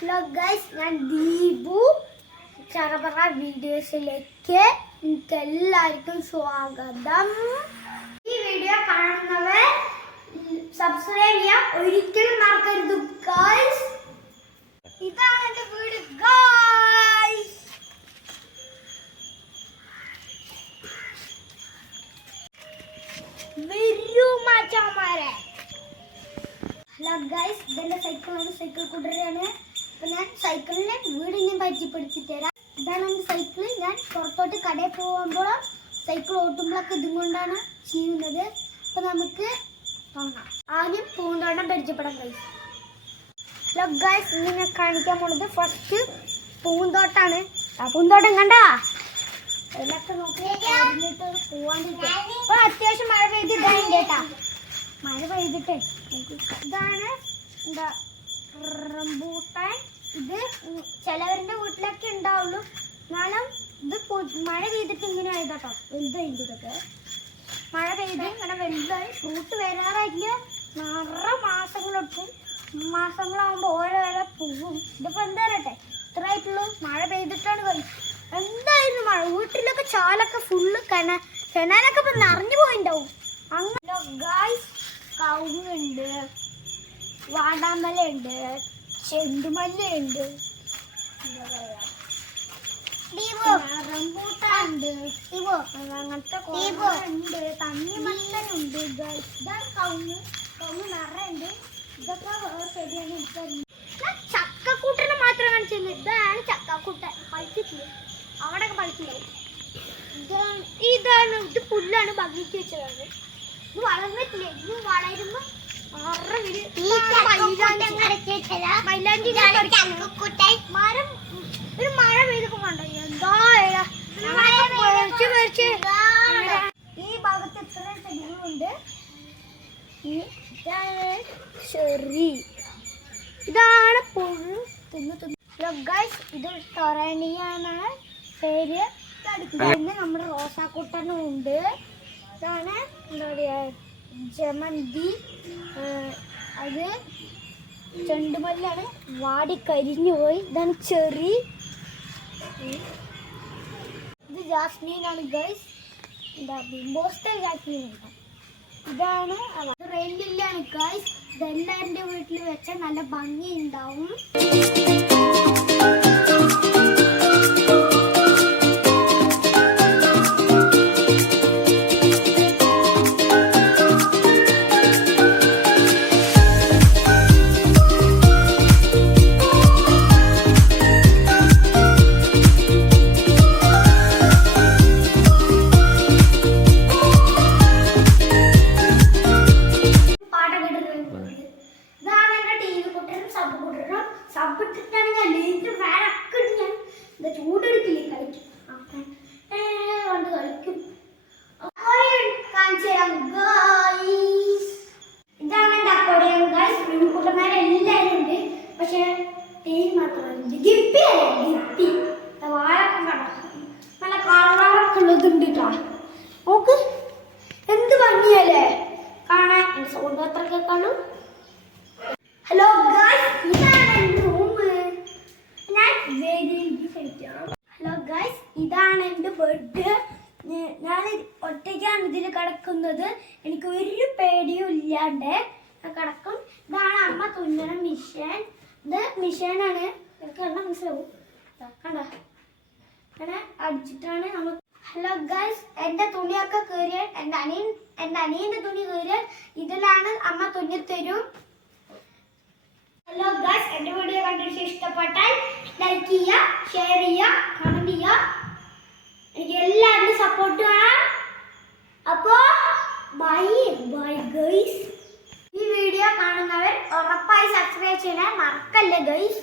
Hello guys, ഞാൻ ദീപു. ചറപറ വീഡിയോസിലേക്ക് നിങ്ങൾക്ക് എല്ലാവർക്കും സ്വാഗതം. ഈ വീഡിയോ കാണുന്നവർ സബ്സ്ക്രൈബ് ചെയ്യാൻ ഒരിക്കലും മറക്കരുത് ഗൈസ്. ഇതാണ് എൻ്റെ വീട് ഗൈസ്. വരൂ മച്ചാമാരെ. ഹലോ ഗൈസ്, ഇതെൻ്റെ സൈക്കിളാണ്, സൈക്കിൾ കുതിരയാണ്. അപ്പം ഞാൻ സൈക്കിളിനെ വീടിനെ പരിചയപ്പെടുത്തി തരാം. ഇതാണ് എൻ്റെ സൈക്കിൾ. ഞാൻ പുറത്തോട്ട് കടയിൽ പോകുമ്പോൾ സൈക്കിൾ ഓട്ടുമ്പോഴൊക്കെ ഇതും കൊണ്ടാണ് ചെയ്യുന്നത്. അപ്പം നമുക്ക് കാണാം. ആദ്യം പൂന്തോട്ടം പരിചയപ്പെടാം ഗൈസ്. ഹലോ ഗൈസ്, ഇന്ന് ഞാൻ കാണിക്കാൻ പോകുന്നത് ഫസ്റ്റ് പൂന്തോട്ടാണ്. ആ പൂന്തോട്ടം കണ്ടാ എല്ലൊക്കെ നോക്കി പോവാണ്ടിരിക്കും. അപ്പോൾ അത്യാവശ്യം മഴ പെയ്തിട്ടാണ് കേട്ടാ. മഴ പെയ്തിട്ടേ ഇതാണ് എന്താ റംബൂട്ടാൻ. ഇത് ചിലവരുടെ വീട്ടിലൊക്കെ ഉണ്ടാവുള്ളൂ. എന്നാലും ഇത് മഴ പെയ്തിട്ട് ഇങ്ങനെ ആയതാട്ടോ. വലുതായിട്ട് ഇതൊക്കെ മഴ പെയ്ത് ഇങ്ങനെ വലുതായി ഫ്രൂട്ട് വരാറായില്ല. നിറ മാസങ്ങളെടുക്കും. മാസങ്ങളാകുമ്പോൾ ഓരോരോ പൂവും. ഇതിപ്പോൾ എന്താ പറയട്ടെ, ഇത്രയായിട്ടുള്ളൂ. മഴ പെയ്തിട്ടാണ് പോയി. എന്തായിരുന്നു മഴ. വീട്ടിലൊക്കെ ചാലൊക്കെ ഫുള്ള് കിണാനൊക്കെ ഇപ്പം നിറഞ്ഞു പോയിണ്ടാവും. അങ്ങനെ ഗായ്സ്, കവുങ്ങുണ്ട്, വാടാമലയുണ്ട്, ചെണ്ടുമല്ലിയുണ്ട്, റംബൂട്ടാനുണ്ട്, അങ്ങനത്തെ ഉണ്ട്, തണ്ണിമത്തനുണ്ട്. ഇതാണ് കവുങ്ങ്. കവുങ്ങ് നിറയുണ്ട്. ഇതൊക്കെ ശരിയാണ്. ചക്കക്കൂട്ടനെ മാത്രം കാണിച്ചില്ല. ഇതാണ് ചക്കക്കൂട്ടൻ. പഴുത്തിട്ടില്ല. അവിടെയൊക്കെ പഴുത്തിണ്ടാവും. ഇതാണ് ഇത് പുല്ലാണ് ഭംഗിക്ക് വെച്ചതാണ്. ഇത് വളർന്നിട്ടില്ല. ഇത് വളരുമ്പോ മരം ഒരു മഴ പെയ്തപ്പോ കണ്ടോ എന്താ. ഈ ഭാഗത്ത് എത്ര ചെടികളുണ്ട്. ഇതാണ് ചെറി. ഇതാണ് പുഴു ഗൈസ്. ഇത് ടൊറാനിയാണ് പേര്. പിന്നെ നമ്മുടെ റോസാക്കൂട്ടനും ഉണ്ട്. ഇതാണ് എന്താ പറയുക, ജമന്തി. അത് ചെണ്ടുമല്ലാണ്, വാടിക്കരിഞ്ഞു പോയി. ഇതാണ് ചെറി. ഇത് ജാസ്മീനാണ് ഗൈസ്. എന്താ ബിംബോസ്റ്റർ ജാസ്മീൻ ഉണ്ട്. ഇതാണ് റെയിൻ ലില്ലിയാണ് ഗൈസ്. ഇതെല്ലാവരുടെ വീട്ടിൽ വെച്ചാൽ നല്ല ഭംഗി ഉണ്ടാവും. സബ്ബിട്ടിട്ടാണ് ഞാൻ ലേറ്റ് വേറൊക്കെ ഞാൻ എന്താ ചൂടെടുക്കില്ലേ കളിക്കും. കൊണ്ട് കളിക്കും. കാണിച്ചു തരാം ഗൈസ്. ഇതാണ് എൻ്റെ അക്കോറിയം ഗൈസ്. കൂട്ടന്മാരെല്ലാവരും ഉണ്ട്. പക്ഷെ തേൻ മാത്രമല്ല. ഗിപ്പി അല്ലേ, ഗിപ്പി. വാഴൊക്കെ കണ്ടോ, നല്ല കളറൊക്കെ ഉള്ളതുണ്ട് കേട്ടോ. നോക്ക് എന്ത് ഭംഗിയല്ലേ കാണാൻ. എൻ്റെ സൗണ്ട് അത്രയൊക്കെ കാണും. ഹലോ ഗൈസ്, ഇതാണ് എൻ്റെ റൂം. ഞാൻ ഹലോ ഗൈസ്, ഇതാണ് എൻ്റെ ബെഡ്. ഞാൻ ഒറ്റയ്ക്കാണ് ഇതിൽ കിടക്കുന്നത്. എനിക്ക് ഒരു പേടിയും ഇല്ലാണ്ട് ഞാൻ കിടക്കും. ഇതാണ് അമ്മ തുന്നണ മിഷൻ. ഇത് മിഷനാണ്. എനിക്ക് കണ്ടാൽ മനസ്സിലാവും. കണ്ടോ, അങ്ങനെ അടിച്ചിട്ടാണ് നമ്മൾ. ഹലോ ഗൈസ്, എൻ്റെ തുണിയൊക്കെ കയറിയാൽ എൻ്റെ അനിയൻ്റെ തുണി കയറിയാൽ ഇതിലാണ് അമ്മ തുന്നിത്തരും. ഹലോ ഗൈസ്, എൻ്റെ വീഡിയോ കണ്ടിട്ട് ഇഷ്ടപ്പെട്ടാൽ ലൈക്ക് ചെയ്യുക, ഷെയർ ചെയ്യുക, കമൻറ്റ് ചെയ്യുക. എനിക്ക് എല്ലാവരും സപ്പോർട്ട് വേണം. അപ്പോൾ ബൈ ബൈ ഗൈസ്. ഈ വീഡിയോ കാണുന്നവർ ഉറപ്പായി സബ്സ്ക്രൈബ് ചെയ്യാൻ മറക്കല്ലേ ഗൈസ്.